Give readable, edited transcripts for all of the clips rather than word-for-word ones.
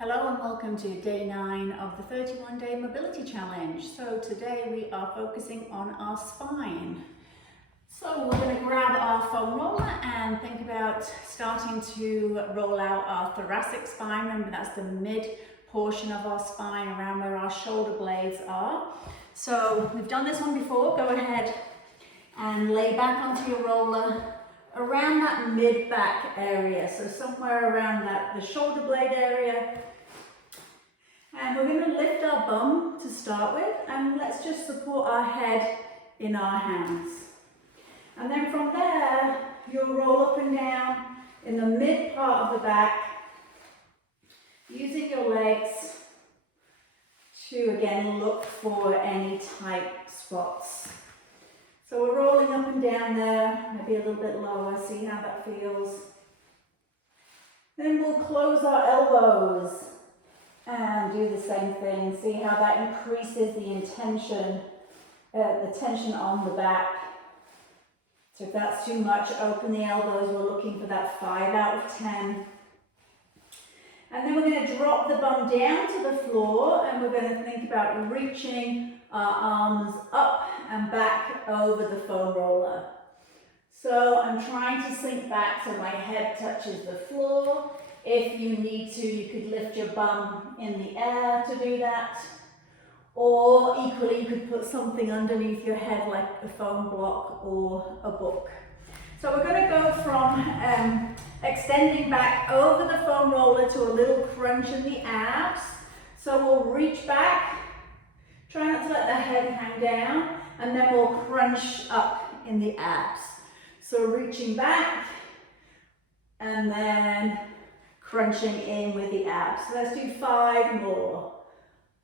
Hello and welcome to day 9 of the 31-day mobility challenge. So today we are focusing on our spine. So we're going to grab our foam roller and think about starting to roll out our thoracic spine. Remember, that's the mid portion of our spine around where our shoulder blades are. So we've done this one before. Go ahead and lay back onto your roller around that mid-back area, so somewhere around the shoulder blade area. And we're going to lift our bum to start with, and let's just support our head in our hands. And then from there, you'll roll up and down in the mid part of the back, using your legs to again look for any tight spots. So we're rolling up and down there, maybe a little bit lower, see how that feels. Then we'll close our elbows and do the same thing. See how that increases the tension on the back. So if that's too much, open the elbows. We're looking for that 5 out of 10. And then we're going to drop the bum down to the floor, and we're going to think about reaching our arms up and back over the foam roller. So I'm trying to sink back so my head touches the floor. If you need to, you could lift your bum in the air to do that. Or equally, you could put something underneath your head like a foam block or a book. So we're going to go from extending back over the foam roller to a little crunch in the abs. So we'll reach back. Try not to let the head hang down, and then we'll crunch up in the abs. So reaching back, and then crunching in with the abs. So let's do 5 more.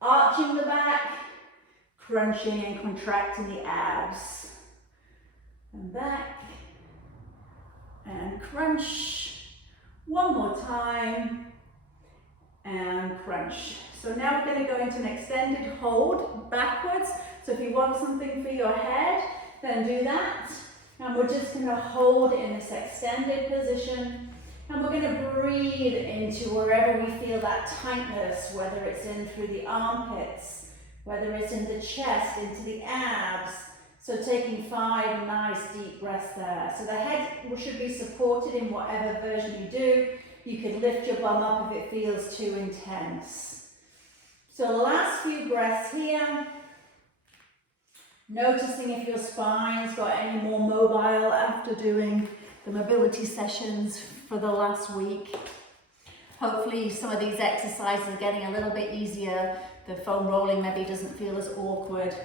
Arching the back, crunching and contracting the abs. And back, and crunch. One more time, and crunch. So now we're going to go into an extended hold backwards. So if you want something for your head, then do that. And we're just going to hold in this extended position. And we're going to breathe into wherever we feel that tightness, whether it's in through the armpits, whether it's in the chest, into the abs. So taking 5 nice deep breaths there. So the head should be supported in whatever version you do. You can lift your bum up if it feels too intense. So last few breaths here, noticing if your spine's got any more mobile after doing the mobility sessions for the last week. Hopefully some of these exercises are getting a little bit easier. The foam rolling maybe doesn't feel as awkward.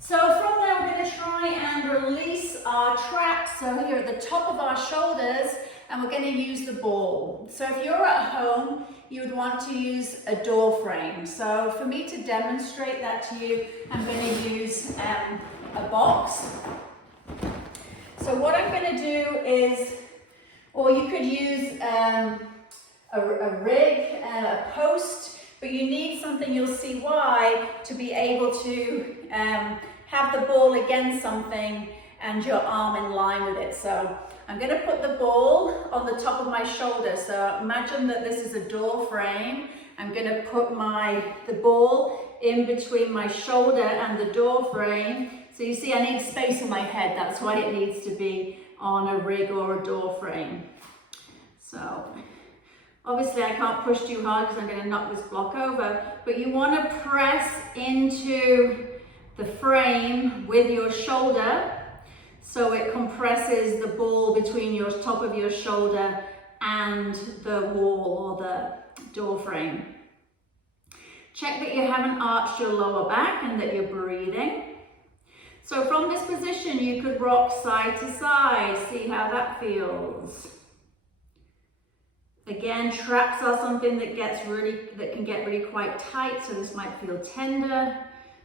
So from there we're going to try and release our traps. So here at the top of our shoulders, and we're going to use the ball. So if you're at home, you would want to use a door frame. So for me to demonstrate that to you, I'm going to use a box. So what I'm going to do is, or you could use a rig, a post, but you need something, you'll see why, to be able to have the ball against something and your arm in line with it. So I'm going to put the ball on the top of my shoulder. So imagine that this is a door frame. I'm going to put the ball in between my shoulder and the door frame. So you see I need space in my head. That's why it needs to be on a rig or a door frame. So obviously I can't push too hard because I'm going to knock this block over. But you want to press into the frame with your shoulder, so it compresses the ball between your top of your shoulder and the wall or the door frame. Check that you haven't arched your lower back and that you're breathing. So from this position, you could rock side to side. See how that feels. Again, traps are something that can get really quite tight. So this might feel tender.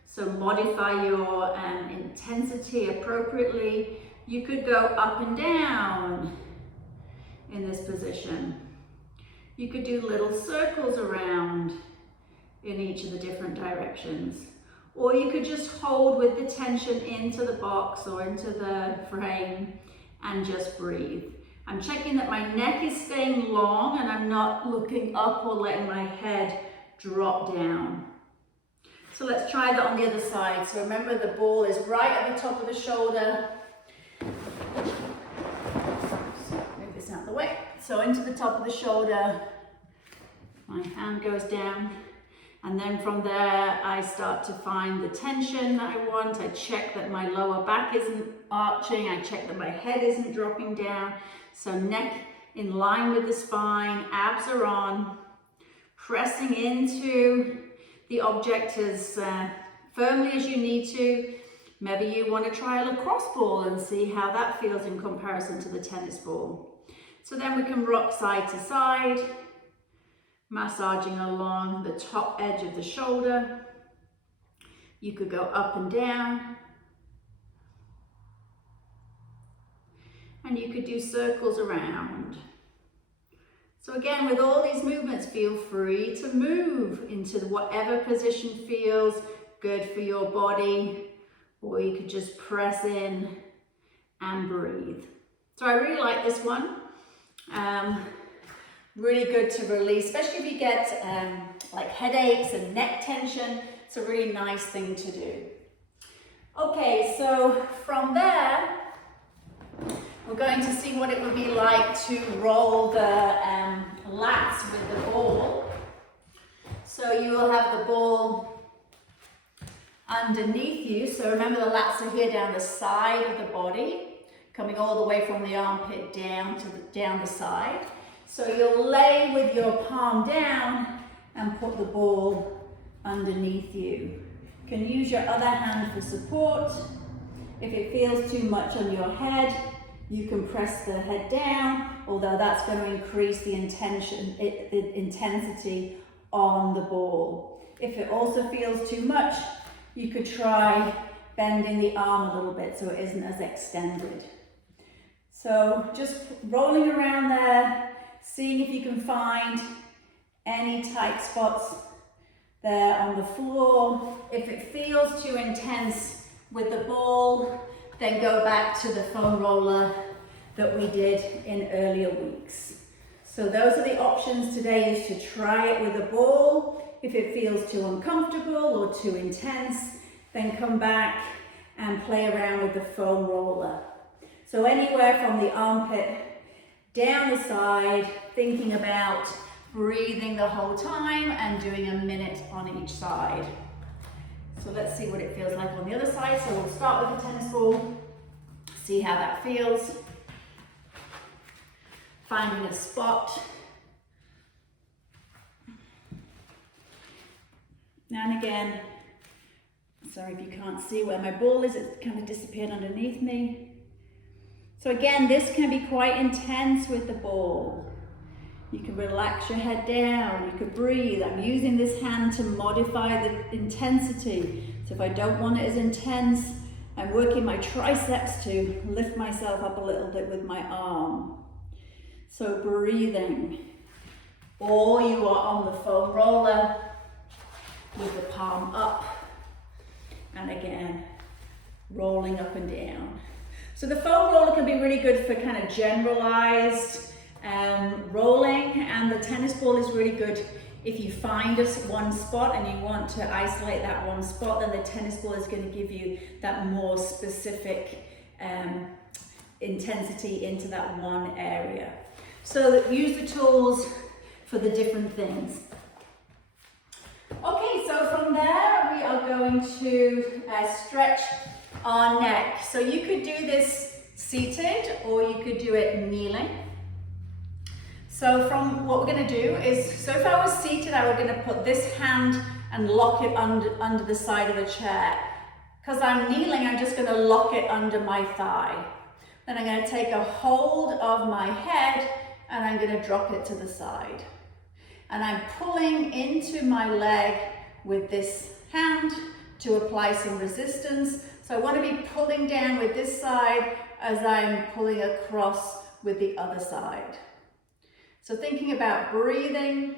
So modify your intensity appropriately. You could go up and down in this position. You could do little circles around in each of the different directions. Or you could just hold with the tension into the box or into the frame and just breathe. I'm checking that my neck is staying long and I'm not looking up or letting my head drop down. So let's try that on the other side. So remember, the ball is right at the top of the shoulder. So move this out of the way. So into the top of the shoulder, my hand goes down. And then from there, I start to find the tension that I want. I check that my lower back isn't arching. I check that my head isn't dropping down. So neck in line with the spine, abs are on, pressing into the object as firmly as you need to. Maybe you want to try a lacrosse ball and see how that feels in comparison to the tennis ball. So then we can rock side to side, massaging along the top edge of the shoulder. You could go up and down. And you could do circles around. So again, with all these movements, feel free to move into whatever position feels good for your body, or you could just press in and breathe. So I really like this one. Really good to release, especially if you get like headaches and neck tension. It's a really nice thing to do. Okay, so from there, we're going to see what it would be like to roll the lats with the ball. So you will have the ball underneath you. So remember, the lats are here down the side of the body, coming all the way from the armpit down to down the side. So you'll lay with your palm down and put the ball underneath you. You can use your other hand for support. If it feels too much on your head, you can press the head down, although that's going to increase the intensity on the ball. If it also feels too much, you could try bending the arm a little bit so it isn't as extended. So just rolling around there, seeing if you can find any tight spots there on the floor. If it feels too intense with the ball, then go back to the foam roller that we did in earlier weeks. So those are the options today, is to try it with a ball. If it feels too uncomfortable or too intense, then come back and play around with the foam roller. So anywhere from the armpit down the side, thinking about breathing the whole time and doing a minute on each side. So let's see what it feels like on the other side. So we'll start with the tennis ball, see how that feels. Finding a spot. And again, sorry if you can't see where my ball is, it's kind of disappeared underneath me. So again, this can be quite intense with the ball. You can relax your head down, you can breathe. I'm using this hand to modify the intensity. So if I don't want it as intense, I'm working my triceps to lift myself up a little bit with my arm. So breathing. Or you are on the foam roller with the palm up. And again, rolling up and down. So the foam roller can be really good for kind of generalized rolling, and the tennis ball is really good if you find one spot and you want to isolate that one spot. Then the tennis ball is going to give you that more specific intensity into that one area. So use the tools for the different things. Okay, so from there we are going to stretch our neck. So you could do this seated or you could do it kneeling. So from what we're going to do is, so if I was seated, I was going to put this hand and lock it under the side of the chair. Because I'm kneeling, I'm just going to lock it under my thigh. Then I'm going to take a hold of my head and I'm going to drop it to the side. And I'm pulling into my leg with this hand to apply some resistance. So I want to be pulling down with this side as I'm pulling across with the other side. So thinking about breathing.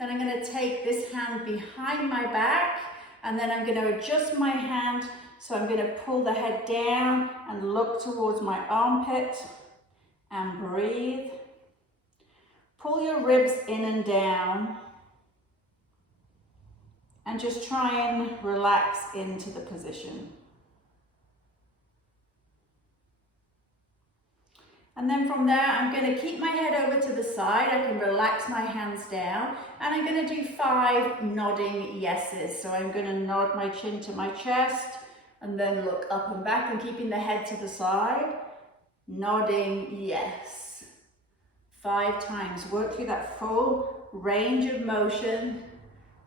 Then I'm going to take this hand behind my back and then I'm going to adjust my hand So I'm going to pull the head down and look towards my armpit and breathe. Pull your ribs in and down and just try and relax into the position. And then from there, I'm going to keep my head over to the side. I can relax my hands down. And I'm going to do 5 nodding yeses. So I'm going to nod my chin to my chest and then look up and back and keeping the head to the side. Nodding yes. 5 times. Work through that full range of motion.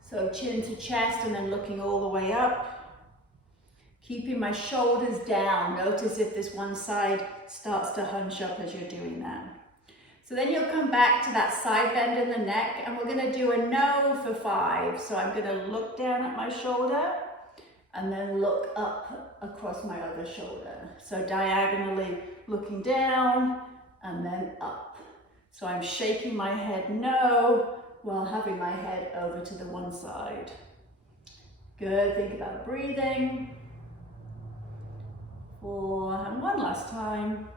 So chin to chest and then looking all the way up. Keeping my shoulders down. Notice if this one side starts to hunch up as you're doing that. So then you'll come back to that side bend in the neck and we're going to do a no for 5. So I'm going to look down at my shoulder and then look up across my other shoulder. So diagonally looking down and then up. So I'm shaking my head no while having my head over to the one side. Good, think about breathing. 4, and one last time,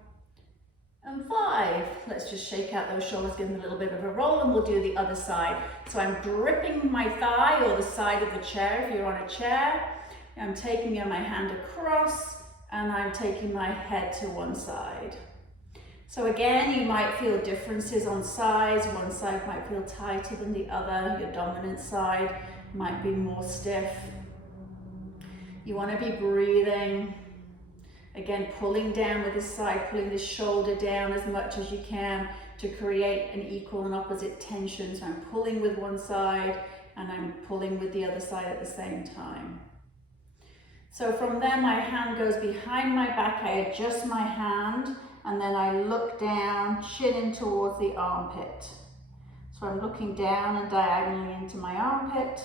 and 5. Let's just shake out those shoulders, give them a little bit of a roll, and we'll do the other side. So I'm gripping my thigh or the side of the chair if you're on a chair. I'm taking my hand across, and I'm taking my head to one side. So again, you might feel differences on sides. One side might feel tighter than the other. Your dominant side might be more stiff. You want to be breathing. Again, pulling down with this side, pulling the shoulder down as much as you can to create an equal and opposite tension. So I'm pulling with one side and I'm pulling with the other side at the same time. So from there, my hand goes behind my back. I adjust my hand and then I look down, chin in towards the armpit. So I'm looking down and diagonally into my armpit,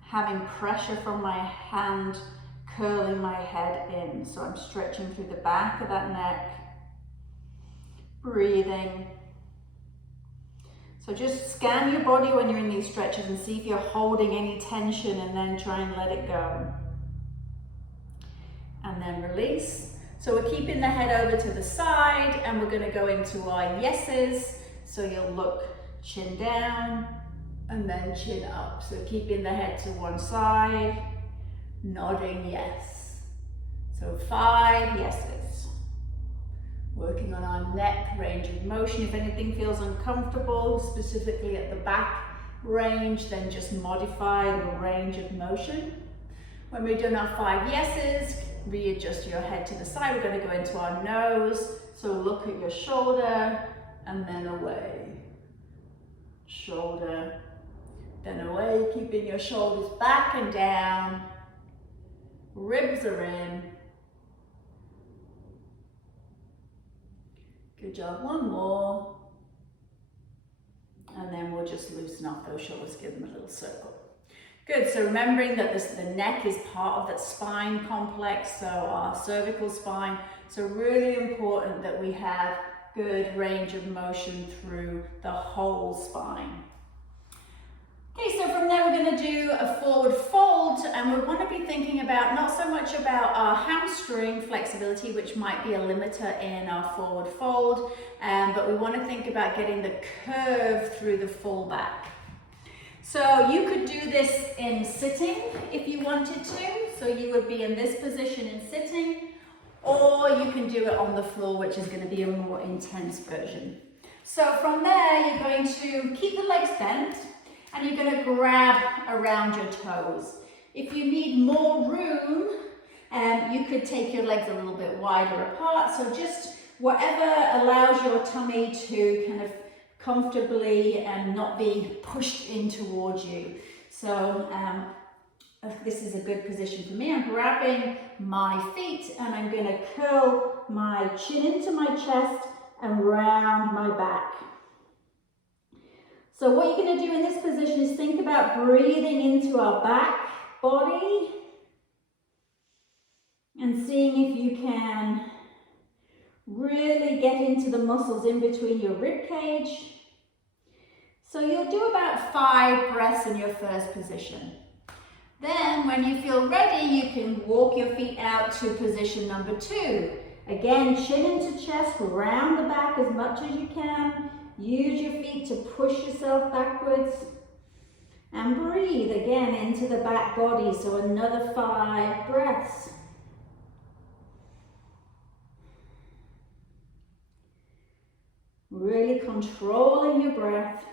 having pressure from my hand curling my head in. So I'm stretching through the back of that neck, breathing. So just scan your body when you're in these stretches and see if you're holding any tension and then try and let it go. And then release. So we're keeping the head over to the side and we're going to go into our yeses. So you'll look chin down and then chin up. So keeping the head to one side. Nodding yes. So 5 yeses. Working on our neck range of motion. If anything feels uncomfortable, specifically at the back range, then just modify the range of motion. When we've done our 5 yeses, readjust your head to the side. We're going to go into our nose. So look at your shoulder and then away. Shoulder, then away. Keeping your shoulders back and down. Ribs are in. Good job, one more. And then we'll just loosen off those shoulders, give them a little circle. Good, so remembering that the neck is part of that spine complex, so our cervical spine. So really important that we have good range of motion through the whole spine. Okay, so from there we're going to do a forward fold, and we want to be thinking about not so much about our hamstring flexibility, which might be a limiter in our forward fold, but we want to think about getting the curve through the full back. So you could do this in sitting if you wanted to, so you would be in this position in sitting, or you can do it on the floor, which is going to be a more intense version. So from there you're going to keep the legs bent, and you're going to grab around your toes. If you need more room, you could take your legs a little bit wider apart. So just whatever allows your tummy to kind of comfortably and not be pushed in towards you. So this is a good position for me. I'm grabbing my feet and I'm going to curl my chin into my chest and round my back. So what you're going to do in this position is think about breathing into our back body and seeing if you can really get into the muscles in between your rib cage. So you'll do about 5 breaths in your first position. Then when you feel ready, you can walk your feet out to position number 2. Again, chin into chest, round the back as much as you can. Use your feet to push yourself backwards. And breathe again into the back body, so another 5 breaths. Really controlling your breath.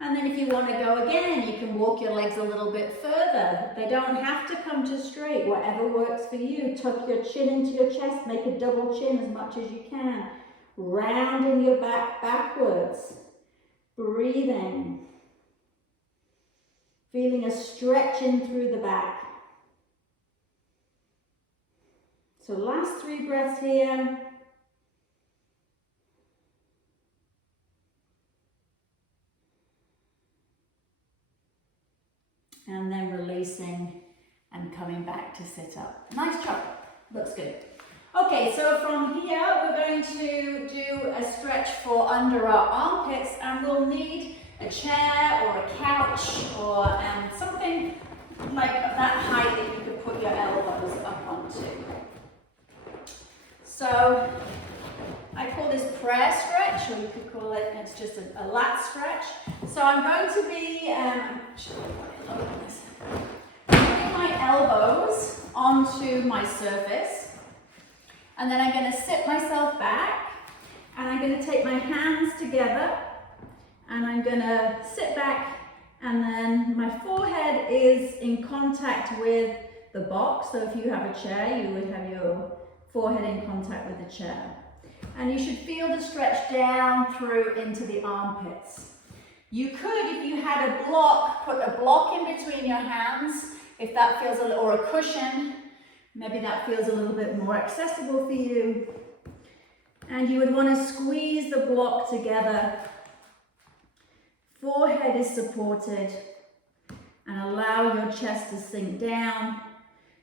And then if you want to go again, you can walk your legs a little bit further. They don't have to come to straight, whatever works for you. Tuck your chin into your chest, make a double chin as much as you can. Rounding your back backwards. Breathing. Feeling a stretch in through the back. So last 3 breaths here. And then releasing and coming back to sit up. Nice job, looks good. Okay, so from here we're going to do a stretch for under our armpits, and we'll need a chair or a couch or something like that height that you could put your elbows up onto. So I call this prayer stretch, or you could call it, it's just a lat stretch. So I'm going to be, putting my elbows onto my surface, and then I'm going to sit myself back, and I'm going to take my hands together, and I'm going to sit back, and then my forehead is in contact with the box. So if you have a chair, you would have your forehead in contact with the chair. And you should feel the stretch down through into the armpits. You could, if you had a block, put a block in between your hands, if that feels a little, or a cushion, maybe that feels a little bit more accessible for you. And you would want to squeeze the block together. Forehead is supported, and allow your chest to sink down.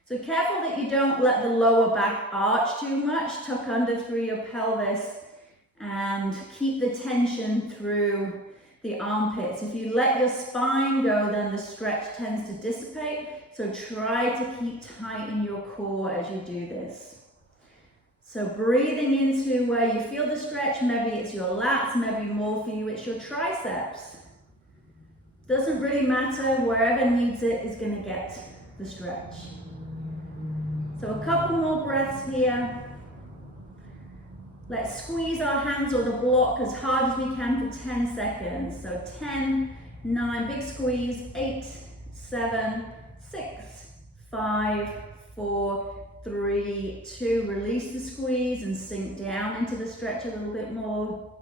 So careful that you don't let the lower back arch too much. Tuck under through your pelvis and keep the tension through the armpits. If you let your spine go, then the stretch tends to dissipate. So try to keep tight in your core as you do this. So breathing into where you feel the stretch, maybe it's your lats, maybe more for you it's your triceps. Doesn't really matter, wherever needs it is going to get the stretch. So a couple more breaths here. Let's squeeze our hands or the block as hard as we can for 10 seconds. So 10, 9, big squeeze, 8, 7, 6, 5, 4, 3, 2. Release the squeeze and sink down into the stretch a little bit more.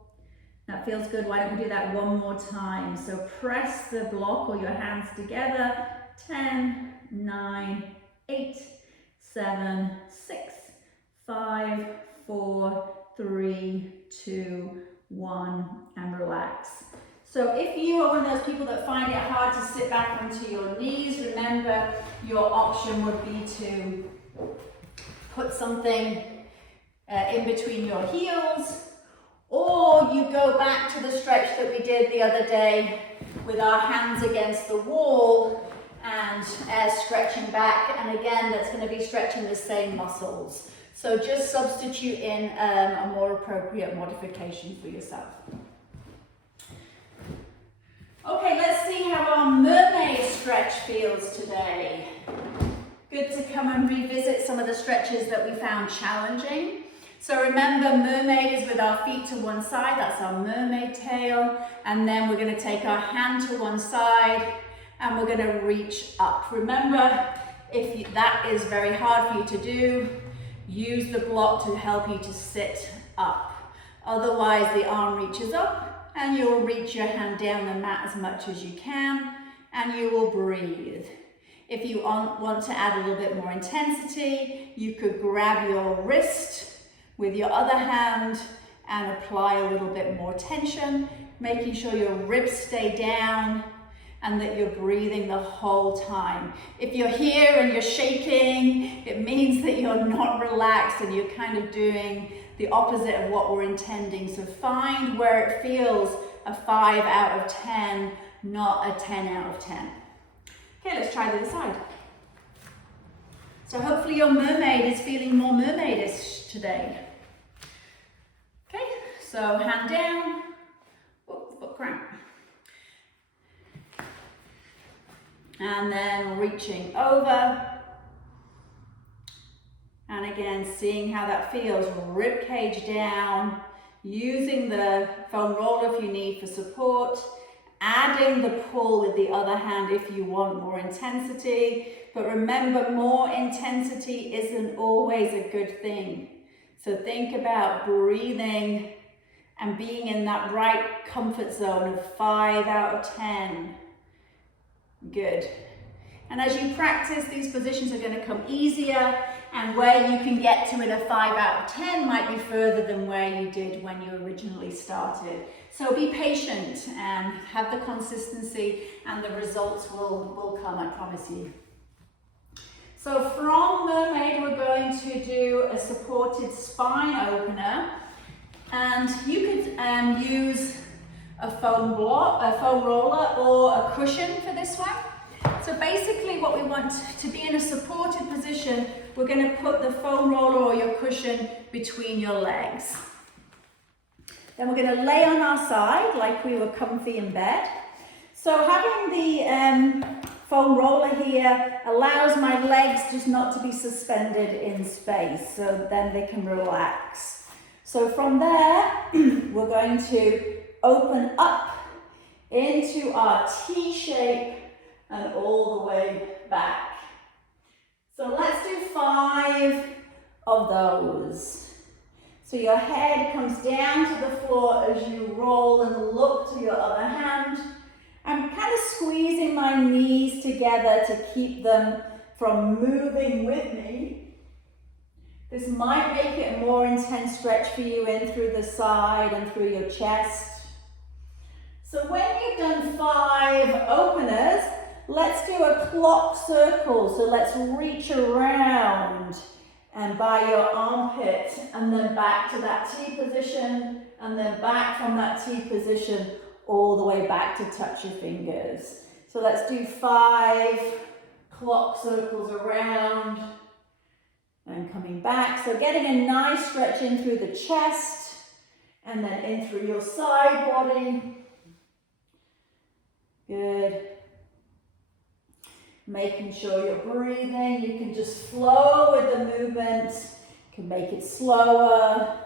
That feels good. Why don't we do that one more time? So press the block or your hands together. 10, 9, 8, 7, 6, 5, 4, 3, 2, 1, and relax. So if you are one of those people that find it hard to sit back onto your knees, remember your option would be to put something in between your heels, or you go back to the stretch that we did the other day with our hands against the wall and stretching back, and again that's going to be stretching the same muscles. So just substitute in a more appropriate modification for yourself. Okay, let's see how our mermaid stretch feels today. Good to come and revisit some of the stretches that we found challenging. So remember, mermaid is with our feet to one side, that's our mermaid tail, and then we're going to take our hand to one side and we're going to reach up. Remember, if that is very hard for you to do, use the block to help you to sit up. Otherwise, the arm reaches up and you'll reach your hand down the mat as much as you can, and you will breathe. If you want to add a little bit more intensity, you could grab your wrist with your other hand and apply a little bit more tension, making sure your ribs stay down and that you're breathing the whole time. If you're here and you're shaking, it means that you're not relaxed and you're kind of doing the opposite of what we're intending. So find where it feels a 5 out of 10, not a 10 out of 10. Okay, let's try the other side. So hopefully your mermaid is feeling more mermaidish today. Okay, so hand down, foot cramp. And then reaching over. And again, seeing how that feels, rib cage down, using the foam roller if you need for support, adding the pull with the other hand if you want more intensity. But remember, more intensity isn't always a good thing. So think about breathing and being in that right comfort zone of 5 out of 10. Good. And as you practice, these positions are going to come easier, and where you can get to in a 5 out of 10 might be further than where you did when you originally started. So be patient and have the consistency, and the results will come, I promise you. So from Mermaid, we're going to do a supported spine opener, and you could use a foam roller or a cushion for this one. So basically what we want to be in a supported position, we're going to put the foam roller or your cushion between your legs. Then we're going to lay on our side like we were comfy in bed. So having the foam roller here allows my legs just not to be suspended in space, so then they can relax. So from there, we're going to open up into our T shape and all the way back. So let's do 5 of those. So your head comes down to the floor as you roll and look to your other hand. I'm kind of squeezing my knees together to keep them from moving with me. This might make it a more intense stretch for you in through the side and through your chest. So when you've done 5 openers, let's do a clock circle. So let's reach around and by your armpit and then back to that T position, and then back from that T position all the way back to touch your fingers. So let's do 5 clock circles around and coming back. So getting a nice stretch in through the chest and then in through your side body. Good. Making sure you're breathing. You can just flow with the movement. You can make it slower.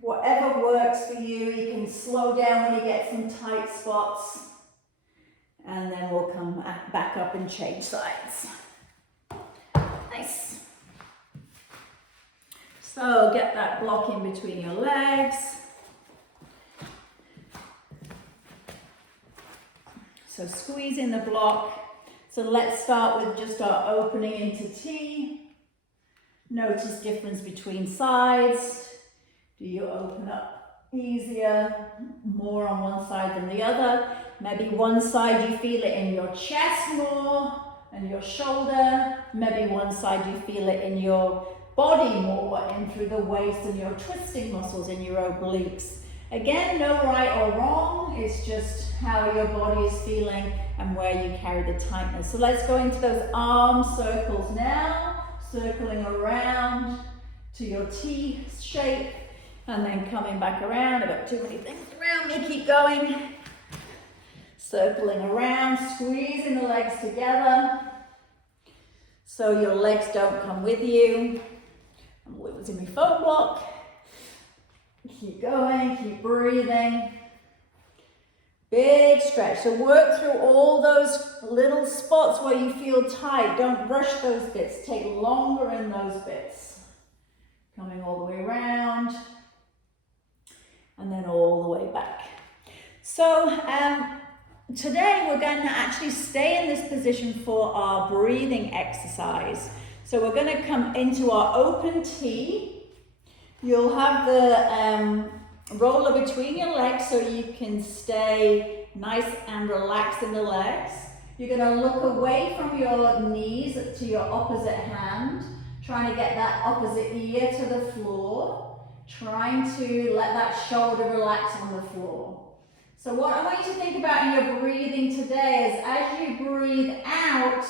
Whatever works for you. You can slow down when you get some tight spots. And then we'll come back up and change sides. Nice. So get that block in between your legs. So squeeze in the block. So let's start with just our opening into T. Notice difference between sides. Do you open up easier, more on one side than the other? Maybe one side you feel it in your chest more and your shoulder. Maybe one side you feel it in your body more and through the waist and your twisting muscles in your obliques. Again, no right or wrong. It's just how your body is feeling and where you carry the tightness. So let's go into those arm circles now, circling around to your T shape and then coming back around. I've got too many things around me, keep going. Circling around, squeezing the legs together so your legs don't come with you. I'm losing my foam block. Keep going, keep breathing. Big stretch. So work through all those little spots where you feel tight. Don't rush those bits. Take longer in those bits. Coming all the way around. And then all the way back. So today we're going to actually stay in this position for our breathing exercise. So we're going to come into our open T. You'll have the roller between your legs so you can stay nice and relaxed in the legs. You're going to look away from your knees to your opposite hand, trying to get that opposite ear to the floor, trying to let that shoulder relax on the floor. So what I want you to think about in your breathing today is as you breathe out,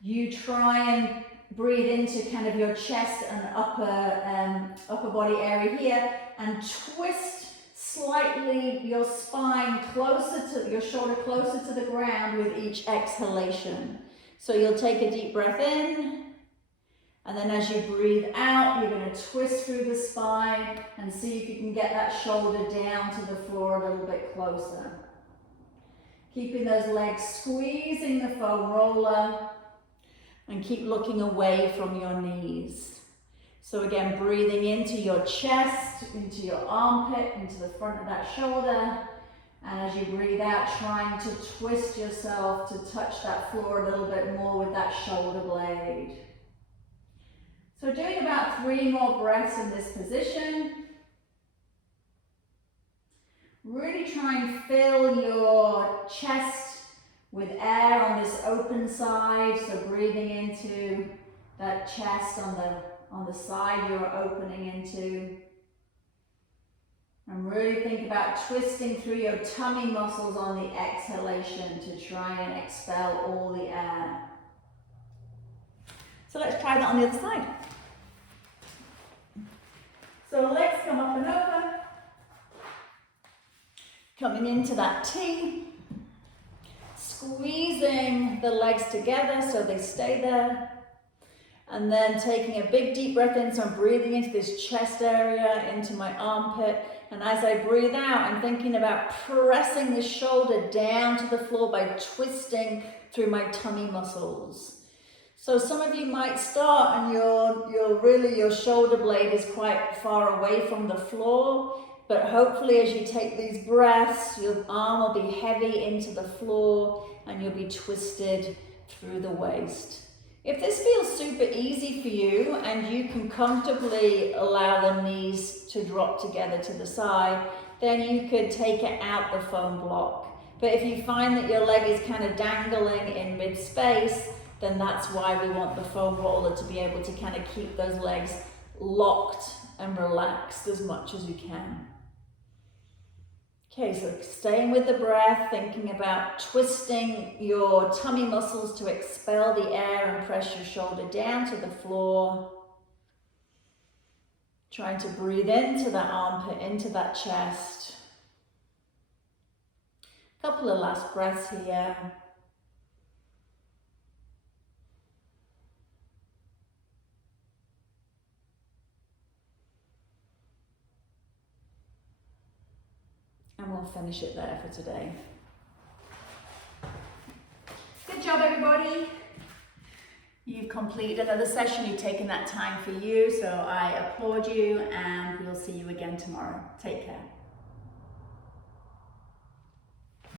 you try and breathe into kind of your chest and upper body area here, and twist slightly your spine closer to your shoulder, closer to the ground with each exhalation. So you'll take a deep breath in, and then as you breathe out, you're going to twist through the spine and see if you can get that shoulder down to the floor a little bit closer. Keeping those legs squeezing the foam roller, and keep looking away from your knees. So again, breathing into your chest, into your armpit, into the front of that shoulder. And as you breathe out, trying to twist yourself to touch that floor a little bit more with that shoulder blade. So doing about 3 more breaths in this position. Really try and fill your chest with air on this open side, so breathing into that chest on the side you're opening into. And really think about twisting through your tummy muscles on the exhalation to try and expel all the air. So let's try that on the other side. So legs come up and over. Coming into that T. Squeezing the legs together so they stay there. And then taking a big deep breath in, so I'm breathing into this chest area, into my armpit. And as I breathe out, I'm thinking about pressing the shoulder down to the floor by twisting through my tummy muscles. So some of you might start and your shoulder blade is quite far away from the floor. But hopefully as you take these breaths, your arm will be heavy into the floor and you'll be twisted through the waist. If this feels super easy for you and you can comfortably allow the knees to drop together to the side, then you could take it out the foam block. But if you find that your leg is kind of dangling in mid-space, then that's why we want the foam roller to be able to kind of keep those legs locked and relaxed as much as you can. Okay, so staying with the breath, thinking about twisting your tummy muscles to expel the air and press your shoulder down to the floor. Trying to breathe into that armpit, into that chest. A couple of last breaths here. And we'll finish it there for today. Good job, everybody. You've completed another session. You've taken that time for you, so I applaud you, and we'll see you again tomorrow. Take care.